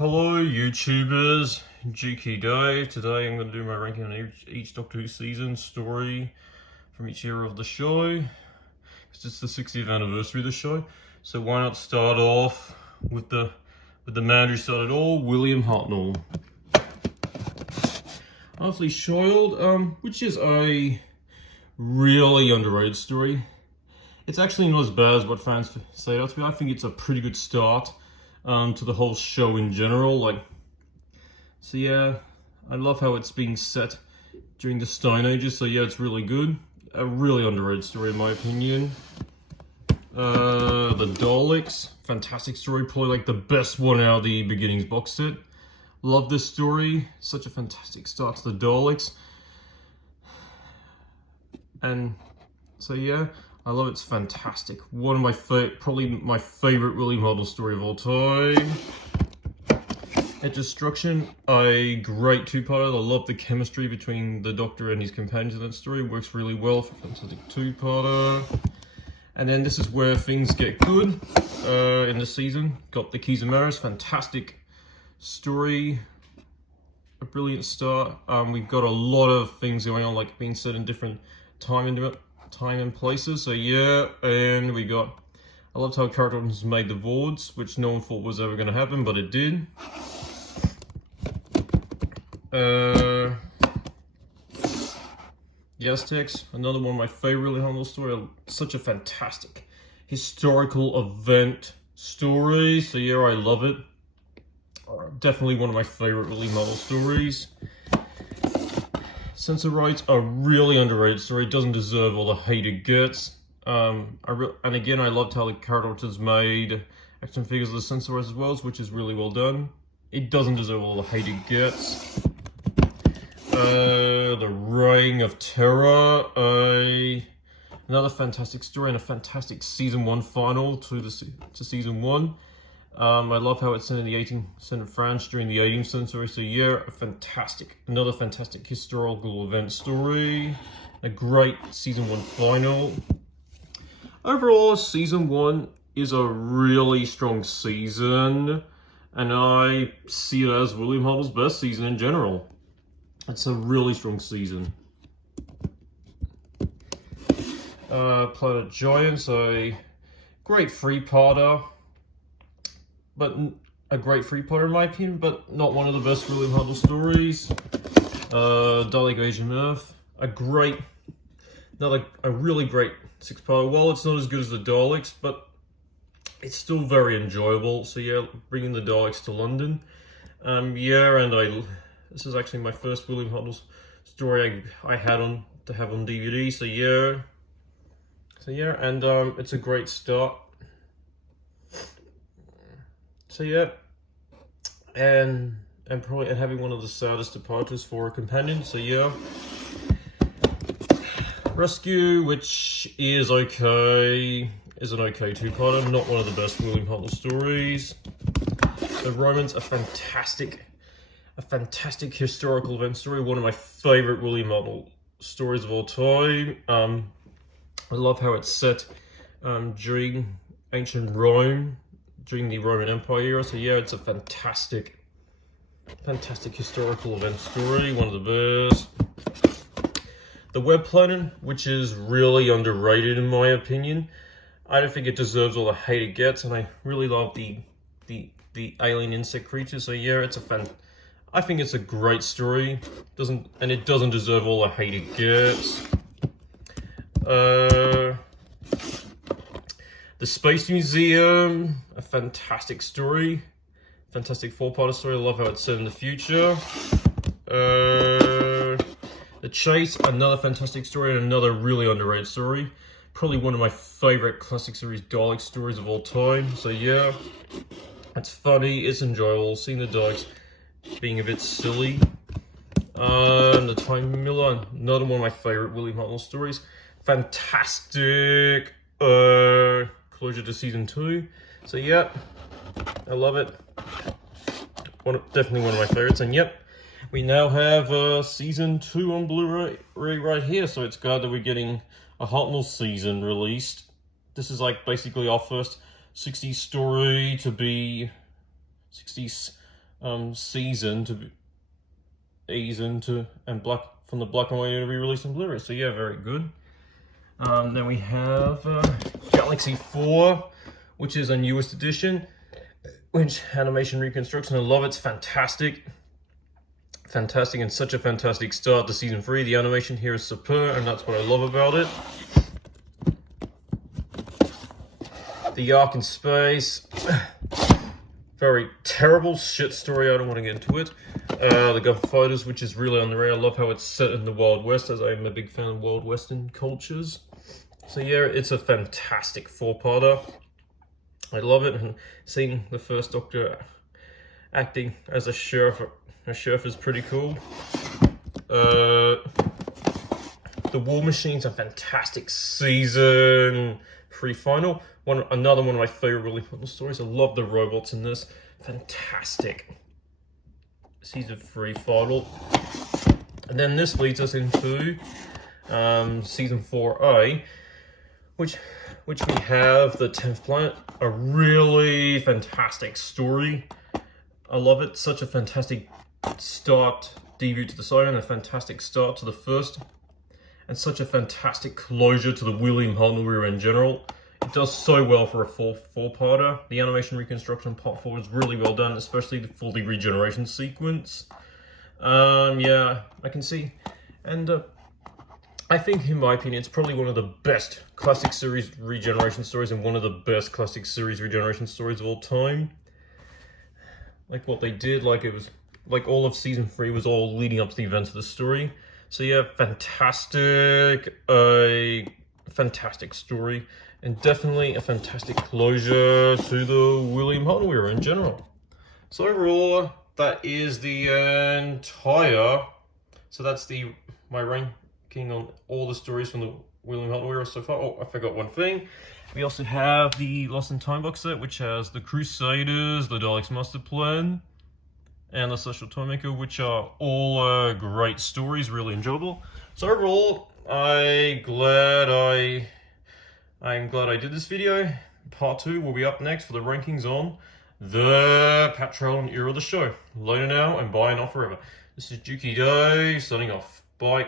Hello YouTubers, GK Dave. Today I'm going to do my ranking on each Doctor Who season story from each era of the show. Because it's the 60th anniversary of the show, so why not start off with the man who started it all, William Hartnell. Arthur Child, which is a really underrated story. It's actually not as bad as what fans say it ought to be. I think it's a pretty good start to the whole show in general. So yeah, I love how it's being set during the Stone Ages. So yeah, it's really good. A really underrated story in my opinion. The Daleks, fantastic story, probably like the best one out of the Beginnings box set. Love this story. Such a fantastic start to the Daleks. And so yeah, I love it. It's fantastic. One of my probably my favorite William Hartnell story of all time. At Destruction, a great two-parter. I love the chemistry between the Doctor and his companions in that story. Works really well for a fantastic two-parter. And then this is where things get good in the season. Got the Keys and Maris, fantastic story. A brilliant start. We've got a lot of things going on, like being set in different time and places. So yeah, and we got, I loved how characters made the Vords, which no one thought was ever going to happen, but it did. The Aztecs, another one of my favorite William Hartnell story. Such a fantastic historical event story. So yeah, I love it. Definitely one of my favorite William Hartnell stories. Censor Rights, a really underrated story. It doesn't deserve all the hate it gets. And again, I loved how the characters made action figures of the Censor Rights as well, which is really well done. It doesn't deserve all the hate it gets. The Reign of Terror, another fantastic story and a fantastic season 1 final to season 1. I love how it's set in the 18th century France during the 18th century. So yeah, another fantastic historical event story. A great season 1 final. Overall, season 1 is a really strong season, and I see it as William Hartnell's best season in general. It's a really strong season. Planet Giants, a great three-parter. But a great three-parter in my opinion, but not one of the best William Hartnell stories. Dalek Asian Earth, a really great six-parter. Well, it's not as good as the Daleks, but it's still very enjoyable. So yeah, bringing the Daleks to London. Yeah, and this is actually my first William Hartnell story I had to have on DVD. So yeah, and it's a great start. So yeah, and having one of the saddest departures for a companion. So yeah, Rescue, which is okay, is an okay two-parter, not one of the best William Hartnell stories. The Romans, a fantastic historical event story, one of my favorite William Hartnell stories of all time. I love how it's set during ancient Rome, during the Roman Empire era. So yeah, it's a fantastic historical event story, one of the best. The Web Planet, which is really underrated in my opinion. I don't think it deserves all the hate it gets, and I really love the alien insect creatures. So yeah, I think it's a great story. It doesn't deserve all the hate it gets. The Space Museum, a fantastic story. Fantastic four-parter story. I love how it's set in the future. The Chase, another fantastic story and another really underrated story. Probably one of my favorite classic series Dalek stories of all time. So yeah, it's funny, it's enjoyable. Seeing the Daleks being a bit silly. The Time Miller, another one of my favorite William Hartnell stories. Fantastic closure to season 2. So yeah, I love it. Definitely one of my favorites. And yep, we now have season 2 on Blu-ray right here. So it's glad that we're getting a Hartnell season released. This is like basically our first 60s story to be 60s season to ease into and from the black and white to be released on Blu-ray. So yeah, very good. Then we have Galaxy 4, which is a newest edition, which animation reconstruction. I love it. It's fantastic. Fantastic, and such a fantastic start to season 3. The animation here is superb, and that's what I love about it. The Ark in space. Very terrible shit story. I don't want to get into it. The Gunfighters, which is really on the rare. I love how it's set in the Wild West, as I'm a big fan of Wild Western cultures. So yeah, it's a fantastic 4-parter. I love it, and seeing the first Doctor acting as a sheriff is pretty cool. The War Machine's a fantastic season 3 final. Another one of my favorite really fun stories. I love the robots in this. Fantastic. Season 3 final. And then this leads us into season 4A, which we have the 10th Planet. A really fantastic story. I love it. Such a fantastic start, debut to the Siren, a fantastic start to the first, and such a fantastic closure to the William Hartnell era in general. It does so well for a four-parter. The animation reconstruction part 4 is really well done, especially for the regeneration sequence. Yeah, I can see, and I think, in my opinion, it's probably one of the best classic series regeneration stories and one of the best classic series regeneration stories of all time. Like what they did, like it was like all of season 3 was all leading up to the events of the story. So yeah, fantastic, a fantastic story, and definitely a fantastic closure to the William Hartnell era in general. So overall, that is the entire. So that's my ranking on all the stories from the William Hartnell era so far. Oh, I forgot one thing. We also have the Lost in Time box set, which has the Crusaders, the Daleks Master Plan, and the Celestial Toymaker, which are all great stories, really enjoyable. So overall, I'm glad I did this video. Part 2 will be up next for the rankings on the Patrol era of the show. Later now, and bye, not forever. This is Juki Day, signing off. Bye.